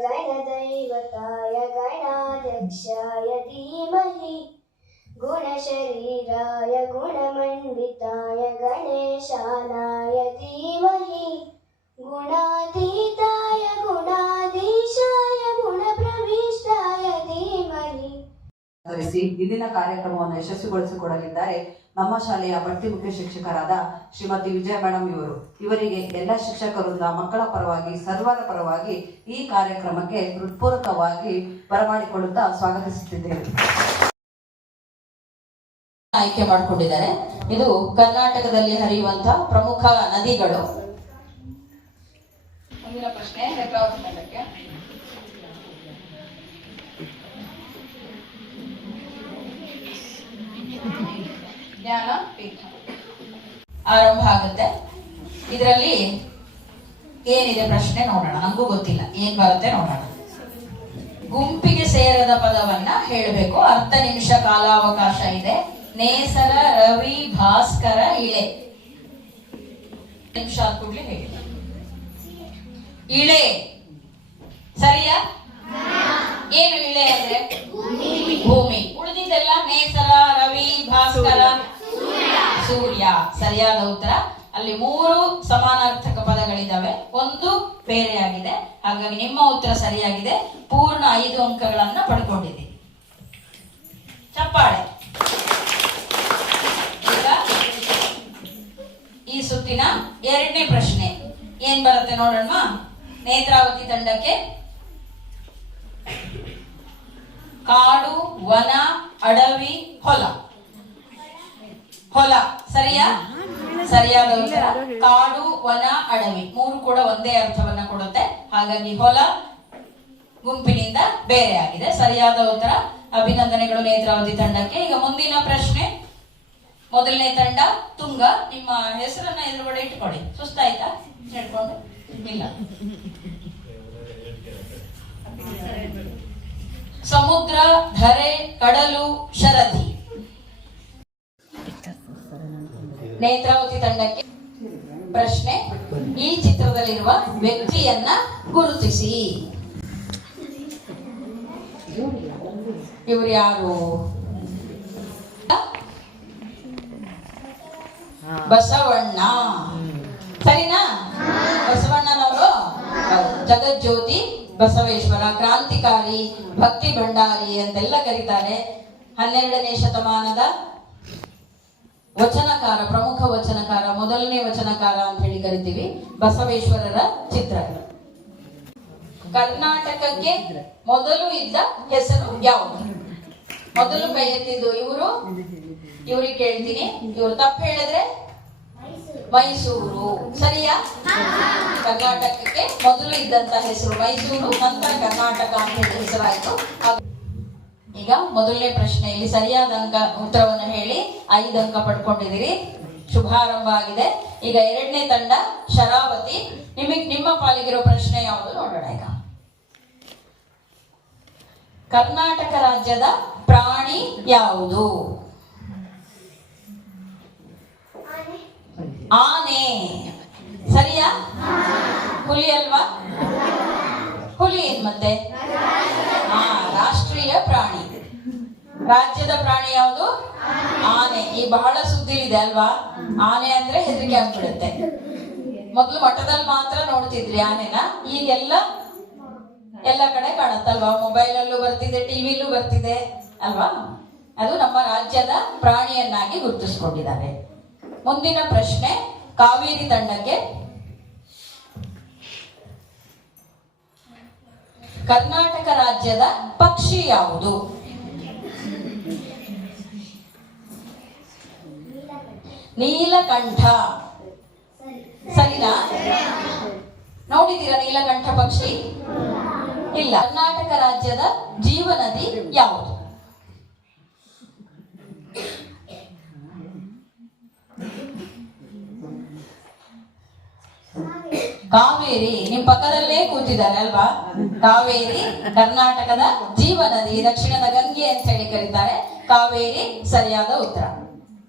गणदैवताय गणाध्यक्षाय धीमहि गुणशरीराय गुणमण्डिताय गणेशानाय धीमहि गुणातीताय गुणाधीशाय गुणप्रविष्टाय धीमहि. ಇಂದಿನ ಕಾರ್ಯಕ್ರಮವನ್ನು ಯಶಸ್ವಿಗೊಳಿಸಿಕೊಡಲಿದ್ದಾರೆ ನಮ್ಮ ಶಾಲೆಯ ಬಡ್ತಿ ಮುಖ್ಯ ಶಿಕ್ಷಕರಾದ ಶ್ರೀಮತಿ ವಿಜಯ ಮೇಡಮ್ ಇವರು. ಇವರಿಗೆ ಎಲ್ಲ ಶಿಕ್ಷಕರಿಂದ ಮಕ್ಕಳ ಪರವಾಗಿ ಸರ್ವರ ಪರವಾಗಿ ಈ ಕಾರ್ಯಕ್ರಮಕ್ಕೆ ಹೃತ್ಪೂರ್ವಕವಾಗಿ ಬರಮಾಡಿಕೊಳ್ಳುತ್ತಾ ಸ್ವಾಗತಿಸುತ್ತಿದ್ದೇವೆ. ಆಯ್ಕೆ ಮಾಡಿಕೊಂಡಿದ್ದಾರೆ. ಇದು ಕರ್ನಾಟಕದಲ್ಲಿ ಹರಿಯುವಂತಹ ಪ್ರಮುಖ ನದಿಗಳು. ಮುಂದಿನ ಪ್ರಶ್ನೆ ನೇತ್ರಾವತಿ ತಂಡಕ್ಕೆ. ಜ್ಞಾನ ಪೀಠ ಆರಂಭ ಆಗುತ್ತೆ. ಇದರಲ್ಲಿ ಏನಿದೆ ಪ್ರಶ್ನೆ ನೋಡೋಣ. ನಮಗೂ ಗೊತ್ತಿಲ್ಲ ಏನ್ ಬರುತ್ತೆ ನೋಡೋಣ. ಗುಂಪಿಗೆ ಸೇರದ ಪದವನ್ನ ಹೇಳಬೇಕು. 10 ನಿಮಿಷ ಕಾಲಾವಕಾಶ ಇದೆ. ನೇಸರ, ರವಿ, ಭಾಸ್ಕರ, ಇಳೆ. ನಿಮಿಷ ಆದ ಕೂಡಲೇ ಹೇಳಿ. ಇಳೆ ಸರಿಯಾ? ಏನು ಇಳೆ ಅಂದ್ರೆ? ಭೂಮಿ. ಉಳಿದಿದ್ದೆಲ್ಲ ನೇಸರ, ರವಿ, ಭಾಸ್ಕರ, ಸೂರ್ಯ. ಸರಿಯಾದ ಉತ್ತರ. ಅಲ್ಲಿ 3 ಸಮಾನಾರ್ಥಕ ಪದಗಳಿದಾವೆ, 1 ಬೇರೆಯಾಗಿದೆ. ಹಾಗಾಗಿ ನಿಮ್ಮ ಉತ್ತರ ಸರಿಯಾಗಿದೆ. ಪೂರ್ಣ 5 ಅಂಕಗಳನ್ನ ಪಡ್ಕೊಂಡಿದ್ದೀವಿ. ಚಪ್ಪಾಳೆ. ಈಗ ಈ ಸುತ್ತಿನ 2ನೇ ಪ್ರಶ್ನೆ ಏನ್ ಬರುತ್ತೆ ನೋಡೋಣ. ನೇತ್ರಾವತಿ ತಂಡಕ್ಕೆ ಕಾಡು, ವನ, ಅಡವಿ, ಹೊಲ. ಹೊಲ ಸರಿಯಾ? ಸರಿಯಾದ ಉತ್ತರ. ಕಾಡು, ವನ, ಅಡವಿ 3 ಕೂಡ ಒಂದೇ ಅರ್ಥವನ್ನ ಕೊಡುತ್ತೆ. ಹಾಗಾಗಿ ಹೊಲ ಗುಂಪಿನಿಂದ ಬೇರೆ ಆಗಿದೆ. ಸರಿಯಾದ ಉತ್ತರ. ಅಭಿನಂದನೆಗಳು ನೇತ್ರಾವತಿ ತಂಡಕ್ಕೆ. ಈಗ ಮುಂದಿನ ಪ್ರಶ್ನೆ. ಮೊದಲನೇ ತಂಡ ತುಂಗ. ನಿಮ್ಮ ಹೆಸರನ್ನ ಎದುರುಗಡೆ ಇಟ್ಕೊಳ್ಳಿ. ಸುಸ್ತಾಯ್ತಾ ಹೇಳ್ಕೊಂಡು? ಇಲ್ಲ. ಸಮುದ್ರ, ಧರೆ, ಕಡಲು, ಶರಧಿ. ನೇತ್ರಾವತಿ ತಂಡಕ್ಕೆ ಪ್ರಶ್ನೆ. ಈ ಚಿತ್ರದಲ್ಲಿರುವ ವ್ಯಕ್ತಿಯನ್ನ ಗುರುತಿಸಿ. ಇವರು ಯಾರು? ಬಸವಣ್ಣ. ಸರಿನಾ? ಬಸವಣ್ಣನವರು ಜಗಜ್ಯೋತಿ ಬಸವೇಶ್ವರ, ಕ್ರಾಂತಿಕಾರಿ, ಭಕ್ತಿ ಭಂಡಾರಿ ಅಂತೆಲ್ಲ ಕರೀತಾರೆ. 12ನೇ ಶತಮಾನದ ವಚನಕಾರ, ಪ್ರಮುಖ ವಚನಕಾರ, ಮೊದಲನೇ ವಚನಕಾರ ಅಂತ ಹೇಳಿ ಕರಿತೀವಿ. ಬಸವೇಶ್ವರರ ಚಿತ್ರಗಳು. ಕರ್ನಾಟಕಕ್ಕೆ ಮೊದಲು ಇದ್ದ ಹೆಸರು ಯಾವುದು? ಮೊದಲು ಕೈ ಎತ್ತಿದ್ದು ಇವ್ರಿಗೆ ಕೇಳ್ತೀನಿ. ಇವರು ತಪ್ಪು ಹೇಳಿದ್ರೆ ಮೈಸೂರು. ಸರಿಯಾ? ಕರ್ನಾಟಕಕ್ಕೆ ಮೊದಲು ಇದ್ದಂತ ಹೆಸರು ಮೈಸೂರು, ನಂತರ ಕರ್ನಾಟಕ ಅಂತ ಹೇಳಿ ಹೆಸರಾಯಿತು. ಈಗ ಮೊದಲನೇ ಪ್ರಶ್ನೆಯಲ್ಲಿ ಸರಿಯಾದ ಉತ್ತರವನ್ನು ಹೇಳಿ 5 ಅಂಕ ಪಡ್ಕೊಂಡಿದ್ದೀರಿ. ಶುಭಾರಂಭ ಆಗಿದೆ. ಈಗ 2ನೇ ತಂಡ ಶರಾವತಿ. ನಿಮ್ಮ ಪಾಲಿಗಿರೋ ಪ್ರಶ್ನೆ ಯಾವುದು ನೋಡೋಣ. ಈಗ ಕರ್ನಾಟಕ ರಾಜ್ಯದ ಪ್ರಾಣಿ ಯಾವುದು? ಆನೆ. ಸರಿಯಾ? ಹುಲಿ ಅಲ್ವಾ? ಹುಲಿ ಏನ್ ಮತ್ತೆ? ರಾಷ್ಟ್ರೀಯ ಪ್ರಾಣಿ. ರಾಜ್ಯದ ಪ್ರಾಣಿ ಯಾವುದು? ಆನೆ. ಈ ಬಹಳ ಸುದ್ದಿಲಿದೆ ಅಲ್ವಾ? ಆನೆ ಅಂದ್ರೆ ಹೆದರಿಕೆ ಆಗ್ಬಿಡುತ್ತೆ. ಮೊದಲು ಮಠದಲ್ಲಿ ಮಾತ್ರ ನೋಡ್ತಿದ್ರಿ ಆನೆನ. ಈಗೆಲ್ಲ ಎಲ್ಲ ಕಡೆ ಕಾಣುತ್ತಲ್ವಾ? ಮೊಬೈಲ್ ಅಲ್ಲೂ ಬರ್ತಿದೆ, ಟಿವಿಲೂ ಬರ್ತಿದೆ ಅಲ್ವಾ? ಅದು ನಮ್ಮ ರಾಜ್ಯದ ಪ್ರಾಣಿಯನ್ನಾಗಿ ಗುರುತಿಸಿಕೊಂಡಿದ್ದಾರೆ. ಮುಂದಿನ ಪ್ರಶ್ನೆ ಕಾವೇರಿ ತಂಡಕ್ಕೆ. ಕರ್ನಾಟಕ ರಾಜ್ಯದ ಪಕ್ಷಿ ಯಾವುದು? ನೀಲಕಂಠ. ಸರಿನಾ? ನೋಡಿದ್ದೀರಾ ನೀಲಕಂಠ ಪಕ್ಷಿ? ಇಲ್ಲ. ಕರ್ನಾಟಕ ರಾಜ್ಯದ ಜೀವನದಿ ಯಾವುದು? ಕಾವೇರಿ. ನಿಮ್ ಪಕ್ಕದಲ್ಲೇ ಕೂತಿದ್ದಾರೆ ಅಲ್ವಾ? ಕಾವೇರಿ ಕರ್ನಾಟಕದ ಜೀವನದಿ, ದಕ್ಷಿಣದ ಗಂಗೆ ಅಂತ ಹೇಳಿ ಕರೀತಾರೆ. ಕಾವೇರಿ ಸರಿಯಾದ ಉತ್ತರ.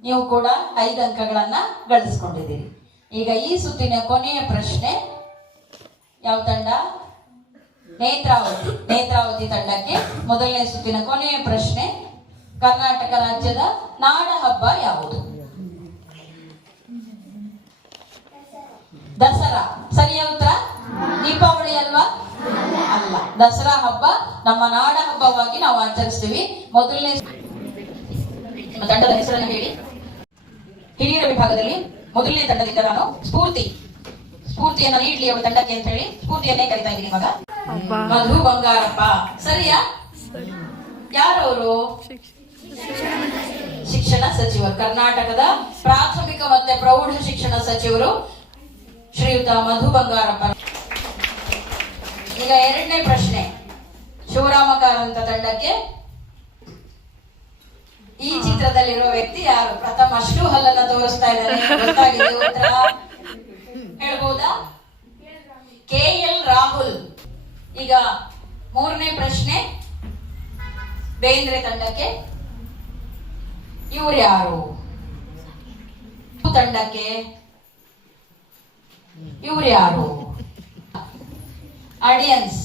ನೀವು ಕೂಡ 5 ಅಂಕಗಳನ್ನ ಗಳಿಸಿಕೊಂಡಿದ್ದೀರಿ. ಈಗ ಈ ಸುತ್ತಿನ ಕೊನೆಯ ಪ್ರಶ್ನೆ. ಯಾವ ತಂಡ? ನೇತ್ರಾವತಿ ತಂಡಕ್ಕೆ ಮೊದಲನೇ ಸುತ್ತಿನ ಕೊನೆಯ ಪ್ರಶ್ನೆ. ಕರ್ನಾಟಕ ರಾಜ್ಯದ ನಾಡ ಹಬ್ಬ ಯಾವುದು? ದಸರಾ. ಸರಿಯ ಉತ್ತರ. ದೀಪಾವಳಿ ಅಲ್ವಾ? ಅಲ್ಲ, ದಸರಾ ಹಬ್ಬ ನಮ್ಮ ನಾಡ ಹಬ್ಬವಾಗಿ ನಾವು ಆಚರಿಸ್ತೀವಿ. ಮೊದಲನೇ ತಂಡದ ಹೆಸರನ್ನು ಹೇಳಿ. ಹಿರಿಯರ ವಿಭಾಗದಲ್ಲಿ ಮೊದಲನೇ ತಂಡದಿಂದ ನಾನು ಸ್ಫೂರ್ತಿಯನ್ನ ನೀಡ್ಲಿ ಅವರ ತಂಡಕ್ಕೆ ಅಂತ ಹೇಳಿ ಸ್ಫೂರ್ತಿಯನ್ನೇ ಕರಿತಾ ಇದ್ದೀನಿ. ಮಗ ಮಧು ಬಂಗಾರಪ್ಪ. ಸರಿಯಾ? ಯಾರವರು? ಶಿಕ್ಷಣ ಸಚಿವರು, ಕರ್ನಾಟಕದ ಪ್ರಾಥಮಿಕ ಮತ್ತೆ ಪ್ರೌಢ ಶಿಕ್ಷಣ ಸಚಿವರು ಶ್ರೀಯುತ ಮಧು ಬಂಗಾರಪ್ಪ. ಈಗ ಎರಡನೇ ಪ್ರಶ್ನೆ. ಶಿವರಾಮ ಕಾರಂತ ತಂಡಕ್ಕೆ ಈ ಚಿತ್ರದಲ್ಲಿರುವ ವ್ಯಕ್ತಿ ಯಾರು? ಪ್ರಥಮ ಅಶ್ರು ಹಲ್ಲನ್ನ ತೋರಿಸ್ತಾ ಇದ್ದಾರೆ. ಗೊತ್ತಾಗಿದೆ ಉತ್ತರ? ಹೇಳ್ಬೋದಾ? KL ರಾಹುಲ್. ಈಗ ಮೂರನೇ ಪ್ರಶ್ನೆ. ಬೇಂದ್ರೆ ತಂಡಕ್ಕೆ ಇವ್ರು ಯಾರು? ತಂಡಕ್ಕೆ ಇವ್ರು ಯಾರು? ಆಡಿಯನ್ಸ್.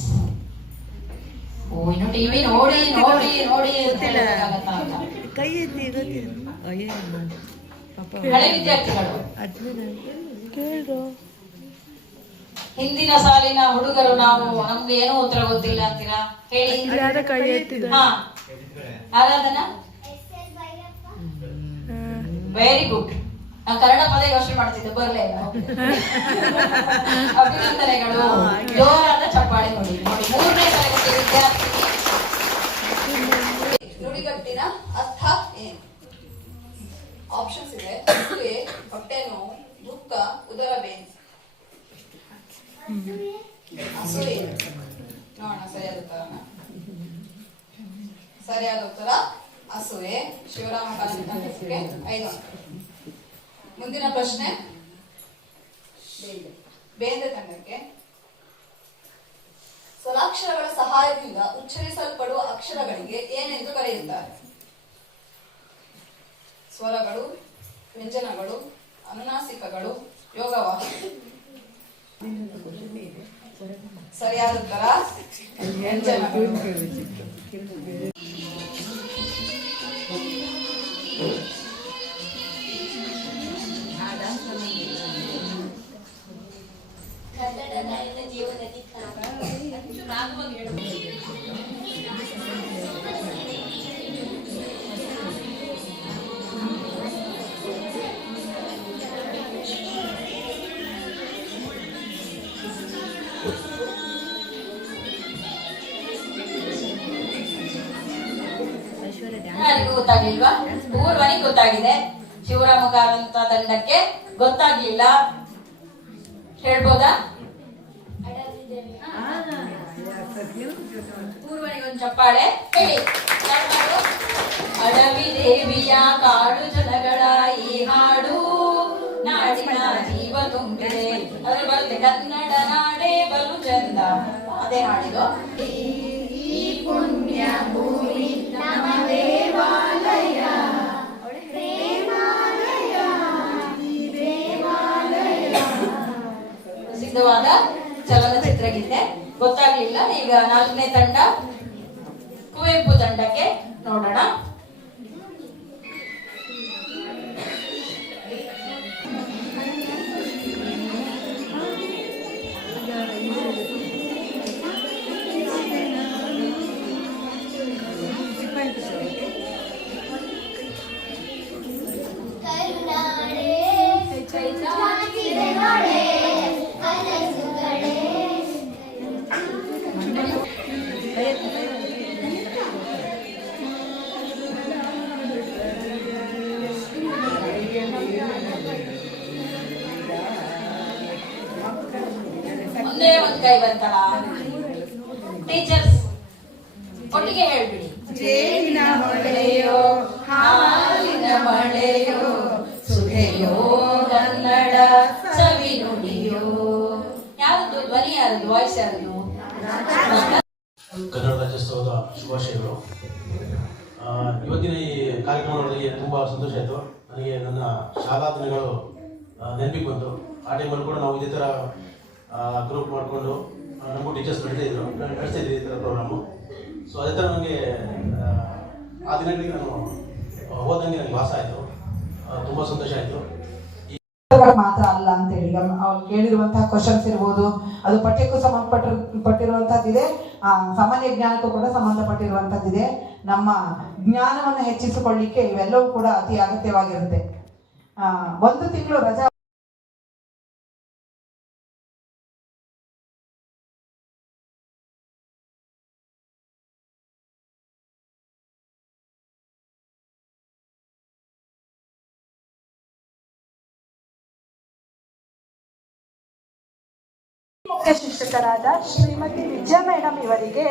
ಇನ್ನು ಟಿವಿ ನೋಡಿ ನೋಡಿ ನೋಡಿ ಹಳೆ ವಿದ್ಯಾರ್ಥಿಗಳು, ಹಿಂದಿನ ಸಾಲಿನ ಹುಡುಗರು. ನಮ್ಗೆ ಏನೂ ಉತ್ತರ ಗೊತ್ತಿಲ್ಲ ಅಂತೀರಾ? ಹೇಳಿ. ಹಾ, ಆರಾಧನಾ. Very good. ನಾನು ಕನ್ನಡ ಪದ ಯೋಚನೆ ಮಾಡ್ತಿದ್ದೆ, ಬರಲೇ ಇಲ್ಲ. ಅಭಿನಂದನೆಗಳು. ಜೋರಾದ ಚಪ್ಪಾಳೆ ನೋಡಿ. ಮೂರನೇ ತರಗತಿ ವಿದ್ಯಾರ್ಥಿ. ನುಡಿಗಟ್ಟಿನ ಅರ್ಥ ಏನು? ಆಪ್ಷನ್ಸ್ ಇದೆ. ಹೊಟ್ಟೆ ನೋವು, ದುಃಖ, ಉದರ ಬೇನೆ. ಅಸೂಯೆ. ನೋಡೋಣ ಸರಿಯಾದ ಉತ್ತರನ. ಸರಿಯಾದ ಉತ್ತರ ಅಸೂಯೆ. ಶಿವರಾಮ ಕಾರಂತ ತಂಡಕ್ಕೆ 5 ಅಂಕ. ಮುಂದಿನ ಪ್ರಶ್ನೆ. ಬೇಂದ್ರೆ ತಂಡಕ್ಕೆ ಸ್ವರಾಕ್ಷರಗಳ ಸಹಾಯದಿಂದ ಉಚ್ಚರಿಸಲ್ಪಡುವ ಅಕ್ಷರಗಳಿಗೆ ಏನೆಂದು ಕರೆಯುತ್ತಾರೆ? ಸ್ವರಗಳು, ವ್ಯಂಜನಗಳು, ಅನುನಾಸಿಕಗಳು, ಯೋಗವಾಹ. ಸರಿಯಾದ ಉತ್ತರ ವ್ಯಂಜನಗಳು. ಗೊತ್ತಾಗ್ಲಿಲ್ವಾ? ಪೂರ್ವನಿಗೆ ಗೊತ್ತಾಗಿದೆ. ಶಿವರಾಮ ಕಾರಂತ ತಂಡಕ್ಕೆ ಗೊತ್ತಾಗ್ಲಿಲ್ಲ. ಹೇಳ್ಬೋದಾ? ಪೂರ್ವನಿಗೆ ಒಂದು ಚಪ್ಪಾಳೆ. ಹೇಳಿ. ಅಡವಿ ದೇವಿಯ ಕಾಡು ಜನಗಳ ಈ ಹಾಡು ನಾಡಿನ ಜೀವ ತುಂಬಿದೆ. ಅದ್ರ ಬರುತ್ತೆ ಕನ್ನಡ ನಾಡೇ ಬಲು ಚಂದ. ಅದೇ ಹಾಡಿದು. ಈ ಪುಣ್ಯ ಭೂಮಿ ನಮ್ಮ ದೇವಾಲಯ, ಪ್ರಸಿದ್ಧವಾದ ಚಲನಚಿತ್ರ ಗೀತೆ. ಗೊತ್ತಾಗ್ಲಿಲ್ಲ. ಈಗ 4ನೇ ತಂಡ ಕುವೆಂಪು ತಂಡಕ್ಕೆ ನೋಡೋಣ. ಒಂದೇ ಒಂದ್ ಕೈ ಬರ್ತಲ್ಲ. ಟೀಚರ್ಸ್ ಒಟ್ಟಿಗೆ ಹೇಳ್ಬಿಡಿ. ಜೇನಿನ ಹೊಳೆಯೋ ಹಾಲಿನ ಮಳೆಯೋ ಸುಧೆಯೋ ಕನ್ನಡ ಸವಿ ನುಡಿಯೋ. ಯಾರದ್ದು ಧ್ವನಿ? ಯಾರದ್ದು ವಾಯ್ಸ್? ಯಾರದ್ದು? ಕನ್ನಡ ರಾಜ್ಯೋತ್ಸವದ ಶುಭಾಶಯಗಳು. ಇವತ್ತಿನ ಈ ಕಾರ್ಯಕ್ರಮಗಳಲ್ಲಿ ತುಂಬ ಸಂತೋಷ ಆಯಿತು. ನನಗೆ ನನ್ನ ಶಾಲಾ ದಿನಗಳು ನೆನಪಿಗೆ ಬಂತು. ಆ ಟೈಮಲ್ಲಿ ಕೂಡ ನಾವು ಇದೇ ಥರ ಗ್ರೂಪ್ ಮಾಡಿಕೊಂಡು ನಮಗೂ ಟೀಚರ್ಸ್ ನಡೆಸ್ತಾ ಇದ್ವಿ ಈ ಥರ ಪ್ರೋಗ್ರಾಮು. ಸೊ ಅದೇ ಥರ ನನಗೆ ಆ ದಿನಗಳಿಗೆ ನಾನು ಹೋದಂಗೆ ನನಗೆ ಭಾಸ ಆಯಿತು, ತುಂಬ ಸಂತೋಷ ಆಯಿತು. ಮಾತ್ರ ಅಲ್ಲ ಅಂತೇಳಿ ಈಗ ಅವ್ರು ಕೇಳಿರುವಂತಹ ಕ್ವಶನ್ಸ್ ಇರ್ಬೋದು, ಅದು ಪಠ್ಯಕ್ಕೂ ಸಂಬಂಧಪಟ್ಟಿರುವಂತಹದ್ದಿದೆ, ಸಾಮಾನ್ಯ ಜ್ಞಾನಕ್ಕೂ ಕೂಡ ಸಂಬಂಧಪಟ್ಟಿರುವಂತಹದ್ದಿದೆ. ನಮ್ಮ ಜ್ಞಾನವನ್ನು ಹೆಚ್ಚಿಸಿಕೊಳ್ಳಿಕ್ಕೆ ಇವೆಲ್ಲವೂ ಕೂಡ ಅತಿ ಅಗತ್ಯವಾಗಿರುತ್ತೆ. 1 ತಿಂಗಳು ರಜಾ ಮುಖ್ಯ ಶಿಕ್ಷಕರಾದ ಶ್ರೀಮತಿ ವಿಜಯ ಮೇಡಮ್ ಇವರಿಗೆ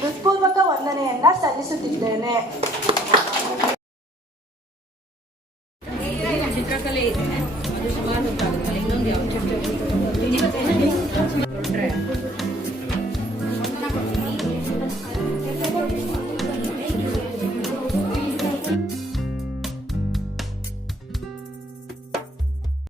ಹೃತ್ಪೂರ್ವಕ ವಂದನೆಯನ್ನ ಸಲ್ಲಿಸುತ್ತಿದ್ದೇನೆ.